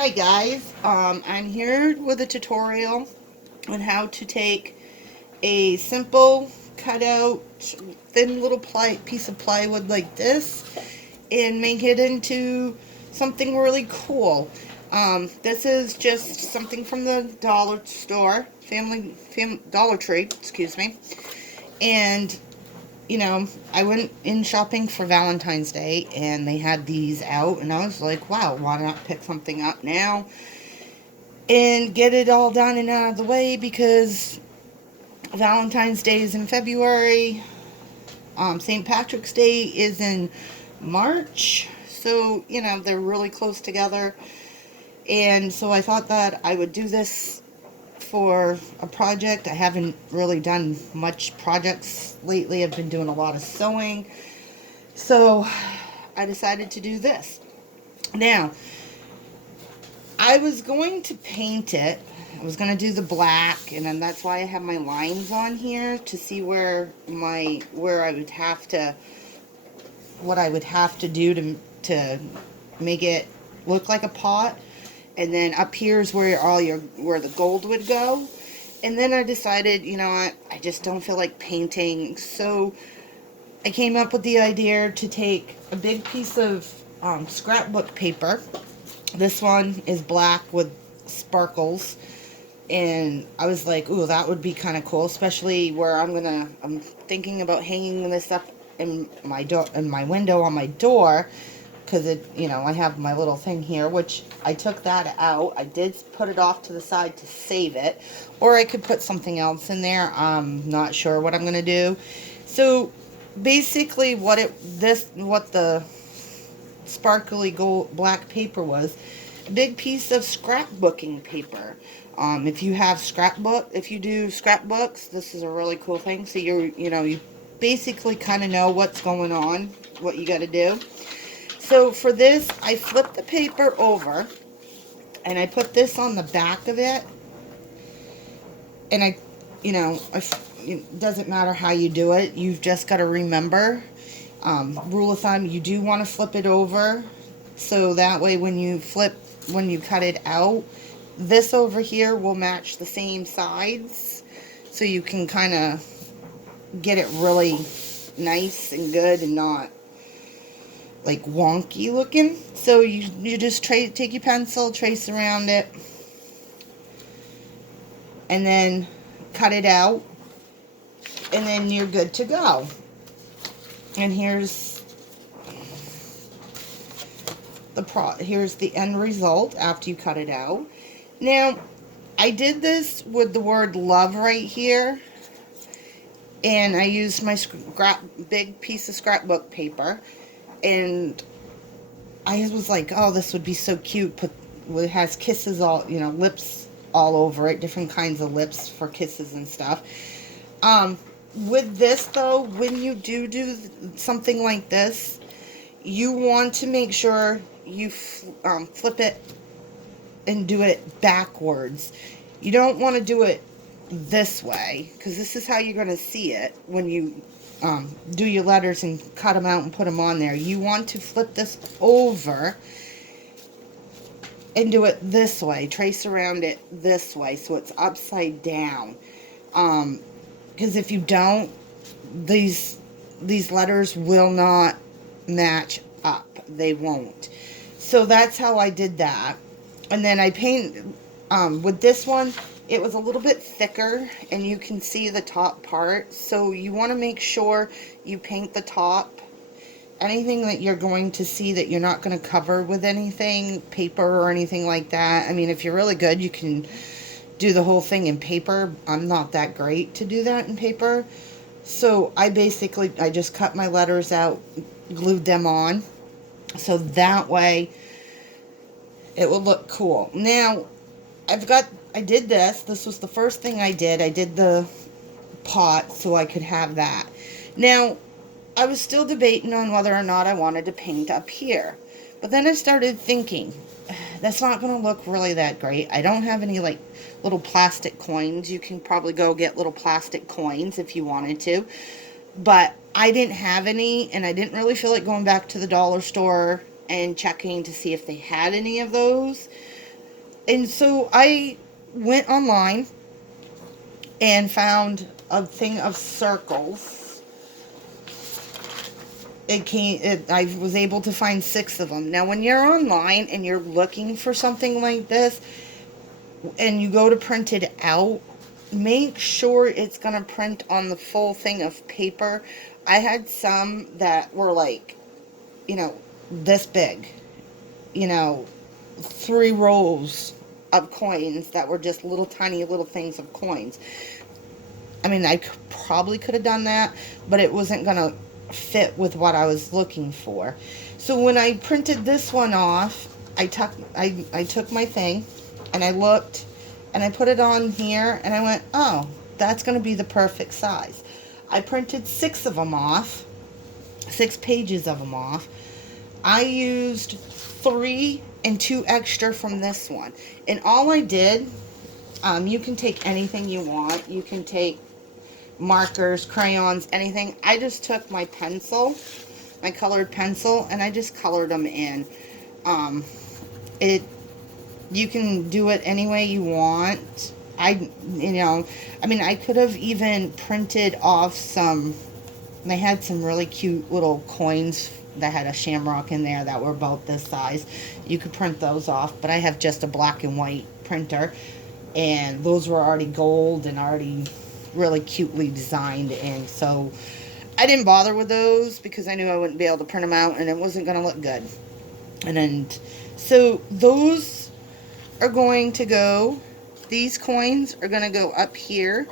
Hi guys, I'm here with a tutorial on how to take a simple cutout thin little piece of plywood like this and make it into something really cool. This is just something from the dollar store, Dollar Tree, excuse me, and I went in shopping for Valentine's Day and they had these out, and I was like, wow, why not pick something up now and get it all done and out of the way, because Valentine's Day is in February, St. Patrick's Day is in March, so, they're really close together, and so I thought that I would do this for a project. I haven't really done much projects lately. I've been doing a lot of sewing, so I decided to do this. Now, I was going to paint it. I was going to do the black, and then that's why I have my lines on here to see where I would have to, what I would have to do to make it look like a pot. And then up here is where where the gold would go. And then I decided, you know what, I just don't feel like painting. So I came up with the idea to take a big piece of scrapbook paper. This one is black with sparkles, and I was like, ooh, that would be kind of cool, especially where I'm thinking about hanging this up in my window on my door, because I have my little thing here, which I took that out. I did put it off to the side to save it, or I could put something else in there. I'm not sure what I'm gonna do. So basically, what the sparkly gold black paper was, a big piece of scrapbooking paper. If you do scrapbooks, this is a really cool thing. So you basically kind of know what's going on, what you got to do. So for this, I flipped the paper over and I put this on the back of it, and it doesn't matter how you do it. You've just got to remember, rule of thumb, you do want to flip it over, so that way when you cut it out, this over here will match the same sides, so you can kind of get it really nice and good and not like wonky looking. So you just take your pencil, trace around it, and then cut it out, and then you're good to go. And here's the end result after you cut it out. Now, I did this with the word love right here, and I used my big piece of scrapbook paper, and I was like, oh, this would be so cute. It has kisses lips all over it, different kinds of lips for kisses and stuff. With this though, when you do something like this, you want to make sure you flip it and do it backwards. You don't want to do it this way, because this is how you're going to see it when you do your letters and cut them out and put them on there. You want to flip this over and do it this way. Trace around it this way so it's upside down. Because if you don't, these letters will not match up. They won't. So that's how I did that. And then I paint with this one. It was a little bit thicker, and you can see the top part. So you want to make sure you paint the top. Anything that you're going to see that you're not going to cover with anything, paper or anything like that. I mean, if you're really good, you can do the whole thing in paper. I'm not that great to do that in paper. So I just cut my letters out, glued them on, so that way it will look cool. Now, I did this. This was the first thing I did. I did the pot so I could have that. Now, I was still debating on whether or not I wanted to paint up here. But then I started thinking, that's not going to look really that great. I don't have any like little plastic coins. You can probably go get little plastic coins if you wanted to. But I didn't have any, and I didn't really feel like going back to the dollar store and checking to see if they had any of those. And so I went online and found a thing of circles. I was able to find 6 of them. Now, when you're online and you're looking for something like this and you go to print it out, make sure it's going to print on the full thing of paper. I had some that were like, this big, 3 rows of coins that were just little tiny little things of coins. I mean, probably could have done that, but it wasn't going to fit with what I was looking for. So when I printed this one off, I took my thing and I looked and I put it on here and I went, oh, that's going to be the perfect size. I printed 6 of them off, 6 pages of them off. I used 3 and 2 extra from this one. And all I did, you can take anything you want. You can take markers, crayons, anything. I just took my pencil, my colored pencil, and I just colored them in. You can do it any way you want. I could have even printed off they had some really cute little coins that had a shamrock in there that were about this size. You could print those off, but I have just a black and white printer, and those were already gold and already really cutely designed, and so I didn't bother with those because I knew I wouldn't be able to print them out and it wasn't going to look good. So those are going to go, these coins are going to go up here.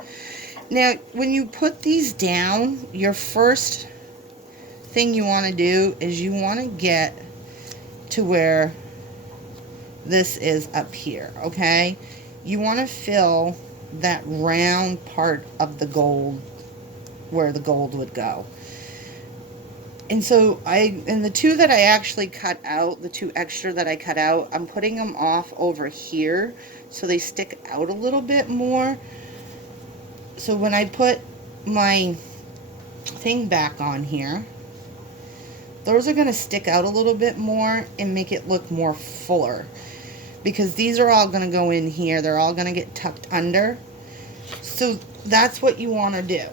Now, when you put these down, your first thing you want to do is you want to get to where this is up here, okay? You want to fill that round part of the gold where the gold would go. And so the 2 that I actually cut out, the 2 extra that I cut out, I'm putting them off over here so they stick out a little bit more. So when I put my thing back on here, those are going to stick out a little bit more and make it look more fuller, because these are all going to go in here. They're all going to get tucked under. So that's what you want to do.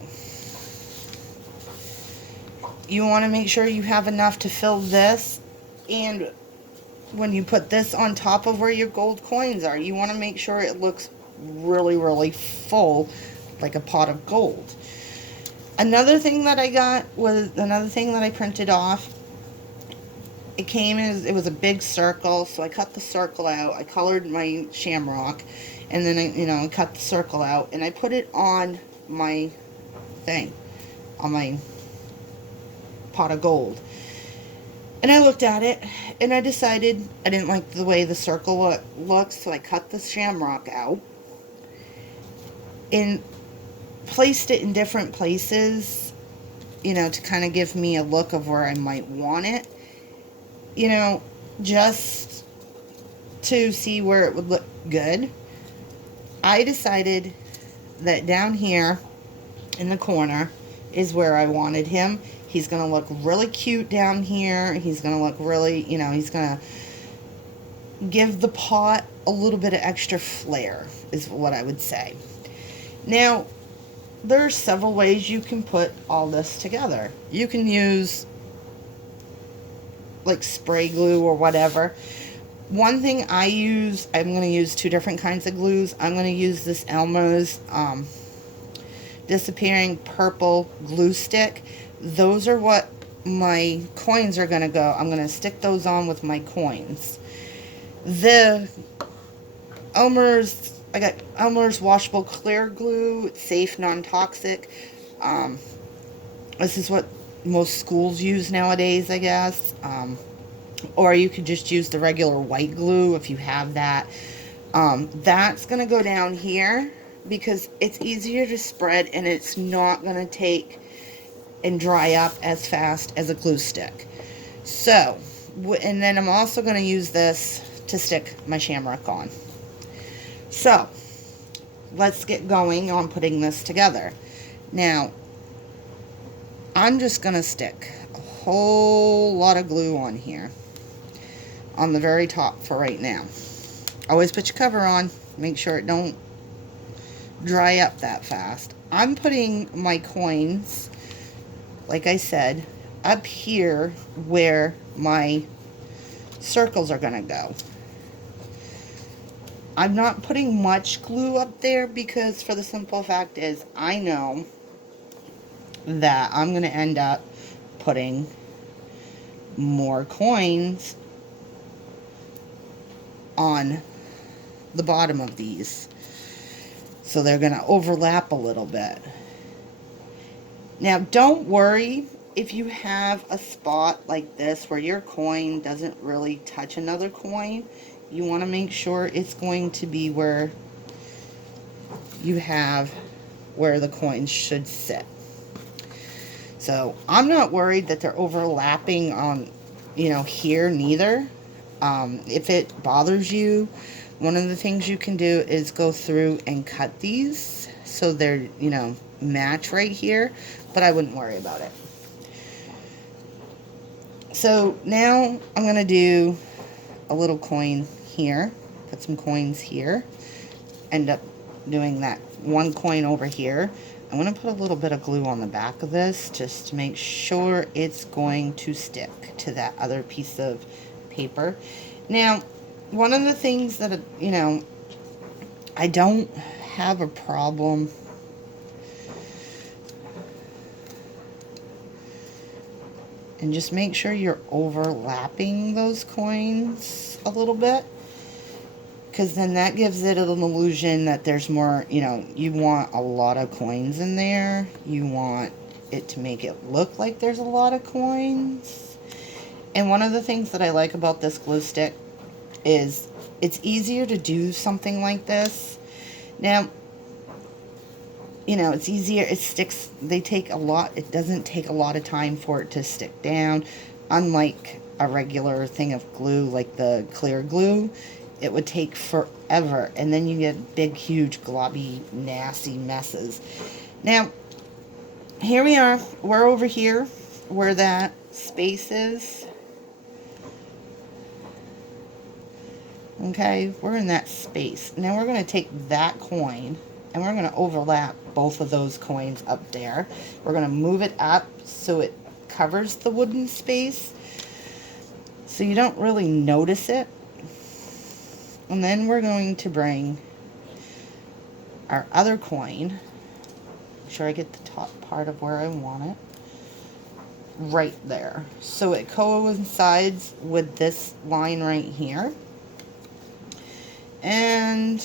You want to make sure you have enough to fill this, and when you put this on top of where your gold coins are, you want to make sure it looks really, really full, like a pot of gold. Another thing that I got was another thing that I printed off. It was a big circle, so I cut the circle out. I colored my shamrock, and then I cut the circle out, and I put it on my thing, on my pot of gold. And I looked at it, and I decided I didn't like the way the circle looked, so I cut the shamrock out and placed it in different places, to kind of give me a look of where I might want it, just to see where it would look good. I decided that down here in the corner is where I wanted him. He's going to look really cute down here. He's going to look really, he's going to give the pot a little bit of extra flair, is what I would say. Now, there are several ways you can put all this together. You can use like spray glue or whatever. One thing I use, I'm going to use 2 different kinds of glues. I'm going to use this Elmer's Disappearing Purple glue stick. Those are what my coins are going to go. I'm going to stick those on with my coins. I got Elmer's washable clear glue. It's safe, non-toxic. This is what most schools use nowadays, I guess. Or you could just use the regular white glue if you have that. That's going to go down here because it's easier to spread and it's not going to take and dry up as fast as a glue stick. So, and then I'm also going to use this to stick my shamrock on. So, let's get going on putting this together. Now, I'm just going to stick a whole lot of glue on here, on the very top for right now. Always put your cover on. Make sure it don't dry up that fast. I'm putting my coins, like I said, up here where my circles are going to go. I'm not putting much glue up there because for the simple fact is I know that I'm going to end up putting more coins on the bottom of these. So they're going to overlap a little bit. Now, don't worry if you have a spot like this where your coin doesn't really touch another coin. You want to make sure it's going to be where you have where the coins should sit. So I'm not worried that they're overlapping on, here neither. If it bothers you, one of the things you can do is go through and cut these so they're, match right here, but I wouldn't worry about it. So now I'm going to do a little coin here, put some coins here, end up doing that one coin over here. I'm going to put a little bit of glue on the back of this just to make sure it's going to stick to that other piece of paper. Now, one of the things that, I don't have a problem and just make sure you're overlapping those coins a little bit, because then that gives it an illusion that there's more, you want a lot of coins in there. You want it to make it look like there's a lot of coins. And one of the things that I like about this glue stick is it's easier to do something like this. Now, it's easier, it sticks, it doesn't take a lot of time for it to stick down. Unlike a regular thing of glue, like the clear glue, it would take forever, and then you get big, huge, globby, nasty messes. Now, here we are, we're over here where that space is. Okay, we're in that space. Now we're going to take that coin and we're going to overlap both of those coins up there. We're going to move it up so it covers the wooden space so you don't really notice it. And then we're going to bring our other coin. Make sure I get the top part of where I want it. Right there. So it coincides with this line right here. And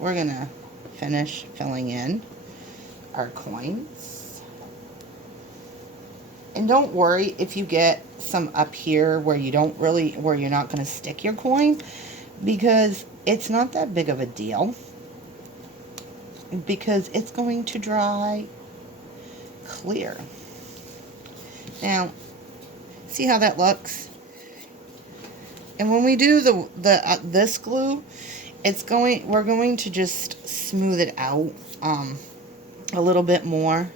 we're going to finish filling in our coins. And don't worry if you get some up here where you're not going to stick your coin, because it's not that big of a deal, because it's going to dry clear. Now, see how that looks? And when we do this glue, we're going to just smooth it out a little bit more.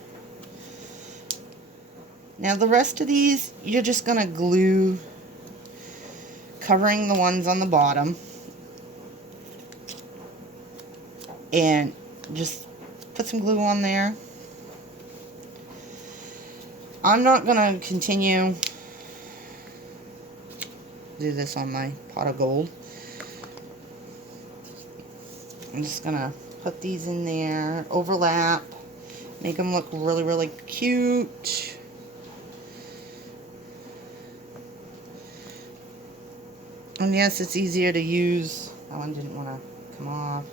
Now the rest of these, you're just going to glue, covering the ones on the bottom, and just put some glue on there. I'm not going to continue do this on my pot of gold. I'm just going to put these in there, overlap, make them look really, really cute. And yes, it's easier to use. That one didn't want to come off.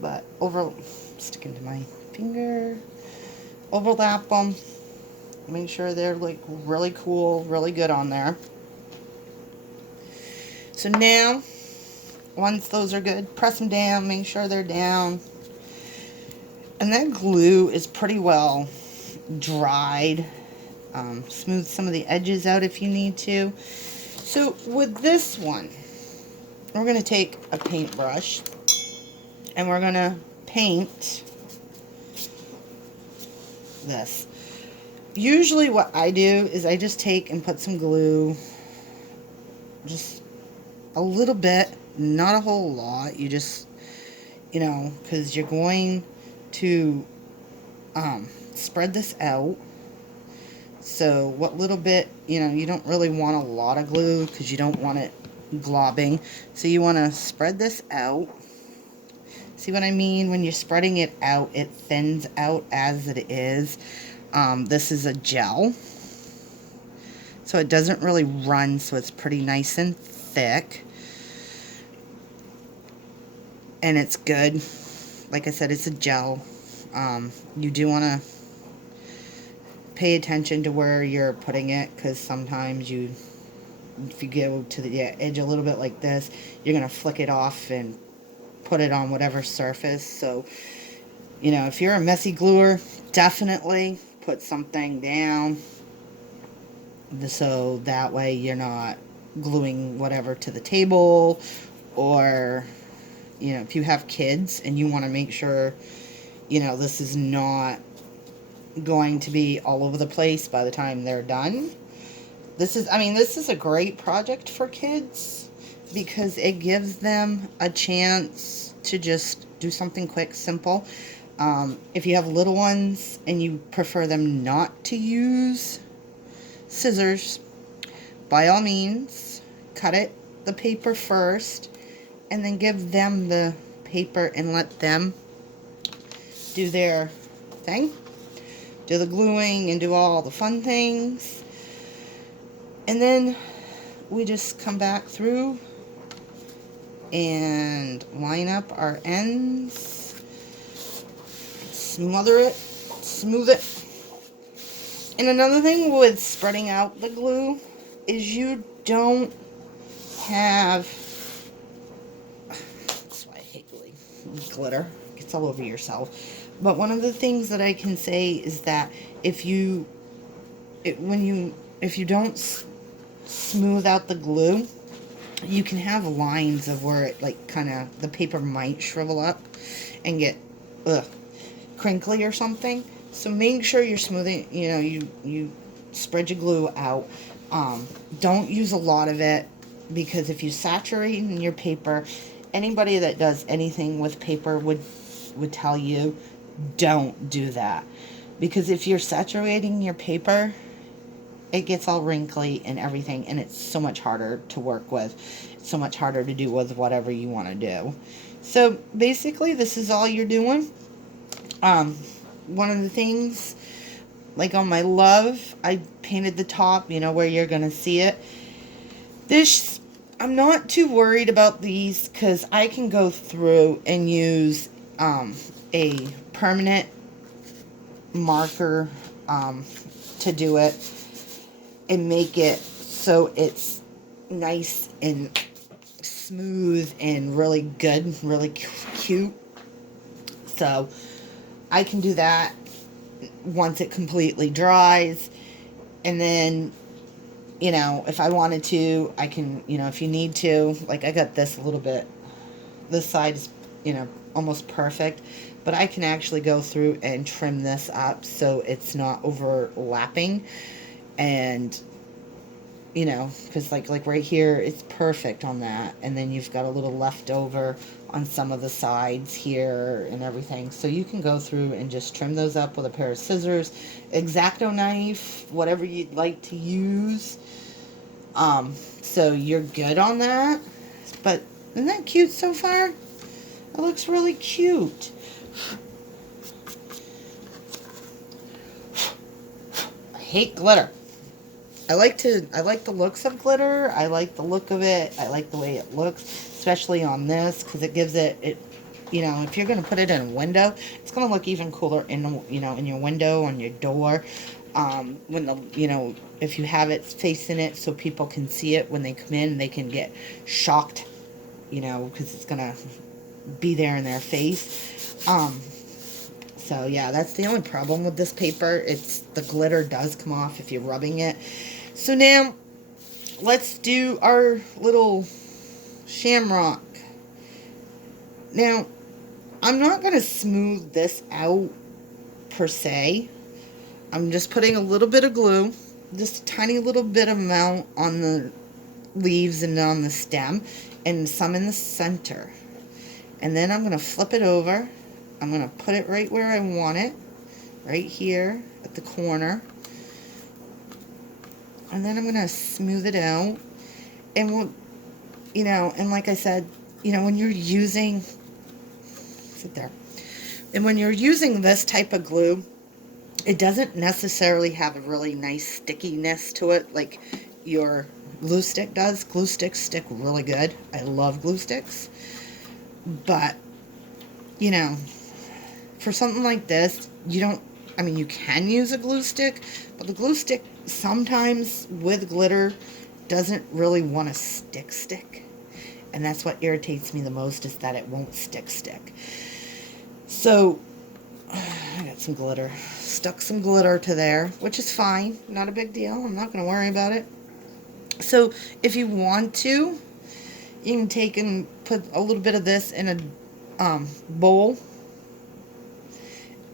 But sticking to my finger. Overlap them. Make sure they're like really cool, really good on there. So now, once those are good, press them down, make sure they're down. And that glue is pretty well dried. Smooth some of the edges out if you need to. So with this one, we're going to take a paintbrush and we're going to paint this. Usually what I do is I just take and put some glue, just a little bit, not a whole lot. You just, because you're going to spread this out. So what little bit, you don't really want a lot of glue because you don't want it globbing. So you want to spread this out. See what I mean? When you're spreading it out, it thins out as it is. This is a gel, so it doesn't really run, so it's pretty nice and thick. And it's good. Like I said, it's a gel. You do want to pay attention to where you're putting it, because sometimes if you go to the edge a little bit like this, you're going to flick it off and put it on whatever surface. So, if you're a messy gluer, definitely put something down so that way you're not gluing whatever to the table. Or, if you have kids and you want to make sure, this is not going to be all over the place by the time they're done. This is a great project for kids because it gives them a chance to just do something quick, simple. If you have little ones and you prefer them not to use scissors, by all means, cut the paper first, and then give them the paper and let them do their thing. Do the gluing and do all the fun things. And then we just come back through and line up our ends. Smother it, smooth it. And another thing with spreading out the glue is you don't have, that's why I hate glitter, it gets all over yourself. But one of the things that I can say is that if you don't smooth out the glue, you can have lines of where it the paper might shrivel up and get crinkly or something. So make sure you're smoothing, you spread your glue out. Don't use a lot of it, because if you saturate in your paper, anybody that does anything with paper would tell you, don't do that. Because if you're saturating your paper, it gets all wrinkly and everything, and it's so much harder to work with. It's so much harder to do with whatever you want to do. So basically, this is all you're doing. One of the things, like on my Love, I painted the top, where you're going to see it. I'm not too worried about these, because I can go through and use a permanent marker to do it and make it so it's nice and smooth and really good, really cute. So I can do that once it completely dries. And then, if I wanted to, I can, if you need to, like I got this a little bit, this side is, almost perfect, but I can actually go through and trim this up so it's not overlapping. And, because like right here, it's perfect on that. And then you've got a little leftover on some of the sides here and everything. So you can go through and just trim those up with a pair of scissors, X-Acto knife, whatever you'd like to use. So you're good on that. But isn't that cute so far? It looks really cute. I hate glitter. I like the looks of glitter. I like the look of it. I like the way it looks, especially on this, because it gives it, if you're going to put it in a window, it's going to look even cooler in your window, on your door. If you have it facing it so people can see it when they come in, they can get shocked, because it's going to be there in their face. So yeah, that's the only problem with this paper. The glitter does come off if you're rubbing it. So now, let's do our little shamrock. Now, I'm not going to smooth this out per se. I'm just putting a little bit of glue, just a tiny little bit amount on the leaves and on the stem. and some in the center. And then I'm going to flip it over. I'm going to put it right where I want it, right here at the corner. And then I'm going to smooth it out. And we'll, you know, and like I said, you know, when you're using, sit there. And when you're using this type of glue, it doesn't necessarily have a really nice stickiness to it like your glue stick does. Glue sticks stick really good. I love glue sticks. But, you know, for something like this, you don't, I mean, you can use a glue stick, but the glue stick sometimes with glitter doesn't really want to stick. And that's what irritates me the most, is that it won't stick. So, I got some glitter. Stuck some glitter to there, which is fine. Not a big deal. I'm not going to worry about it. So, if you want to, you can take and put a little bit of this in a bowl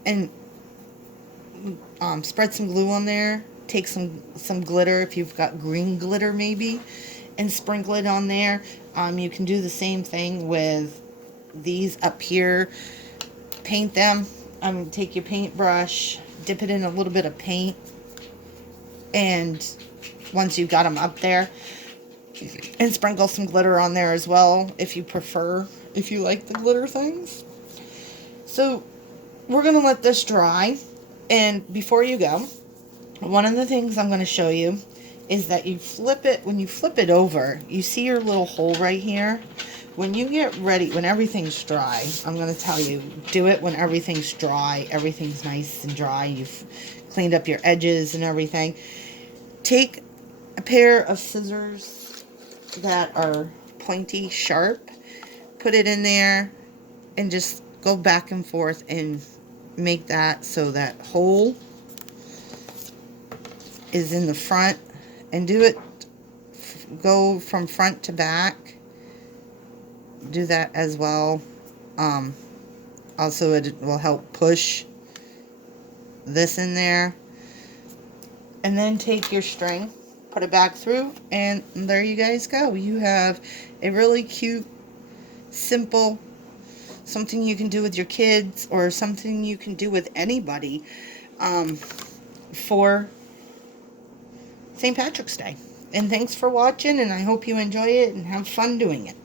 and spread some glue on there. Take some glitter, if you've got green glitter maybe, and sprinkle it on there. You can do the same thing with these up here. Paint them. Take your paintbrush, dip it in a little bit of paint, and once you've got them up there, and sprinkle some glitter on there as well, if you prefer, if you like the glitter things. So we're going to let this dry, and before you go, one of the things I'm going to show you is that you flip it, when you flip it over, you see your little hole right here? When you get ready, when everything's dry, I'm going to tell you, do it when everything's dry, everything's nice and dry, you've cleaned up your edges and everything. Take a pair of scissors that are pointy, sharp, put it in there, and just go back and forth and make that so that hole is in the front, and do it, go from front to back. Do that as well. Also, it will help push this in there. And then take your string, put it back through, and there you guys go. You have a really cute, simple, something you can do with your kids, or something you can do with anybody for St. Patrick's Day. And thanks for watching, and I hope you enjoy it and have fun doing it.